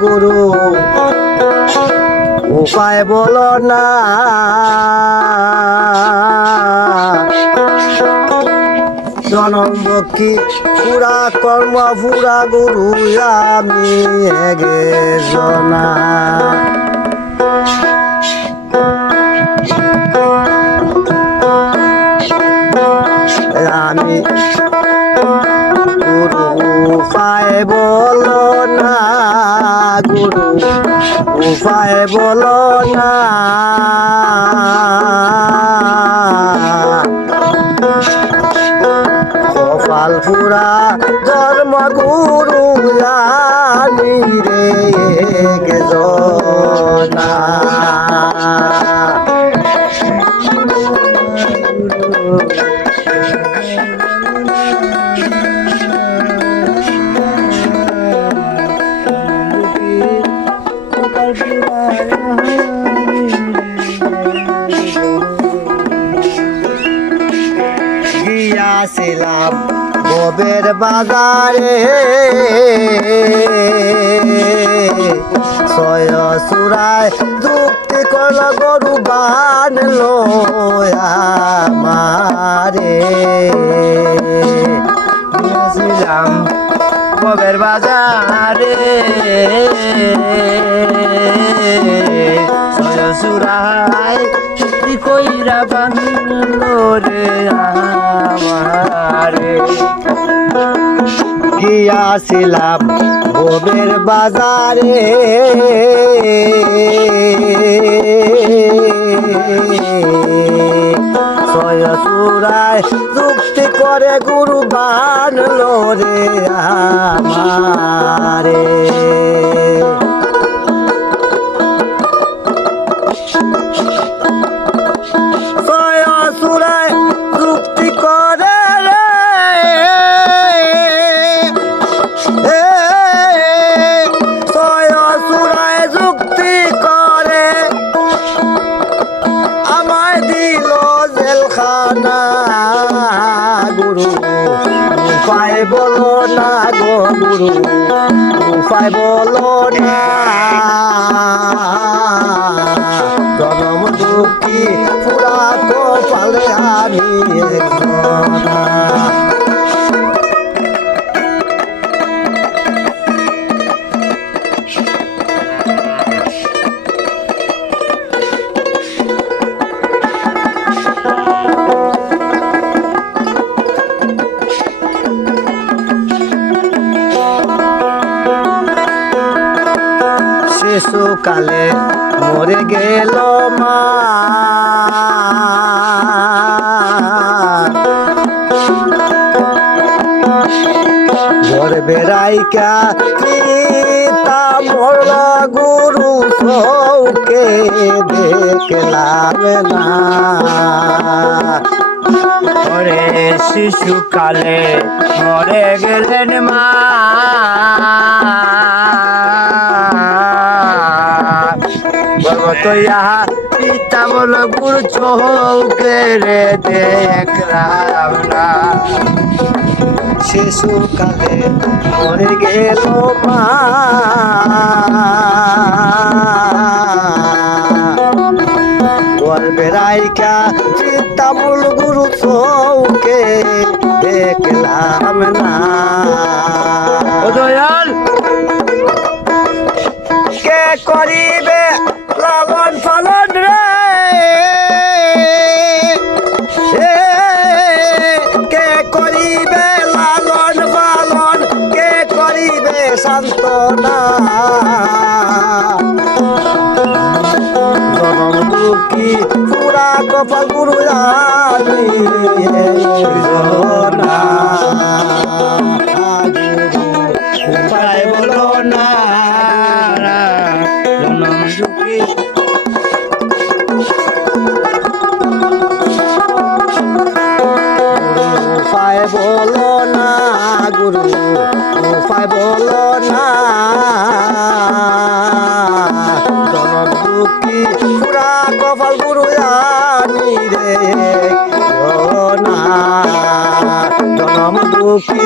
গুরু। উপায় বলো না। জনম কি পুরা কর্ম, পুরা গুরু, আমি হেগে জনা। আমি গুরু। উপায় বলো না গুরু। উপায় বলো না। গিয়াছিলাম গোবের বাজারে। ছয় সুরায় যুক্তি করল গরু বানলো আমারে গিয়াছিলাম গোবের বাজারে। ছয় সুরায় চুক্তি কইরা বানলো রে আমারে? গিয়াছিলাম গোবের বাজারে? চূড়ায় যুক্তি করে গুরু বানলো রে আমারে। জেলখানা গুরু। উপায় বলো না গো গুরু উপায় বলো না। জনম দুঃখী পুরা কপালে আমি একজনা শিশুকালে মরে গেল মা। গর্বে রাইকা পিতা মরল গুরু সৌকে দেখলাম না। শিশুকালে মরে গেলেন মা। পিতা বল গুরু চৌকে রে দেখলাম না শিশুকালে মরে গেল মা। গর্বে রাইকা চিত্তামূল গুরু চৌকে দেখলাম না। দয়াল! কে করিবে দুঃখী পুরা কপাল গুরু উপায় বলো না। জনম উপায় বলো না গুরু। উপায় বলো না। জনম দুঃখী কপাল গুরু জানি রে। ও না জনম দুঃখী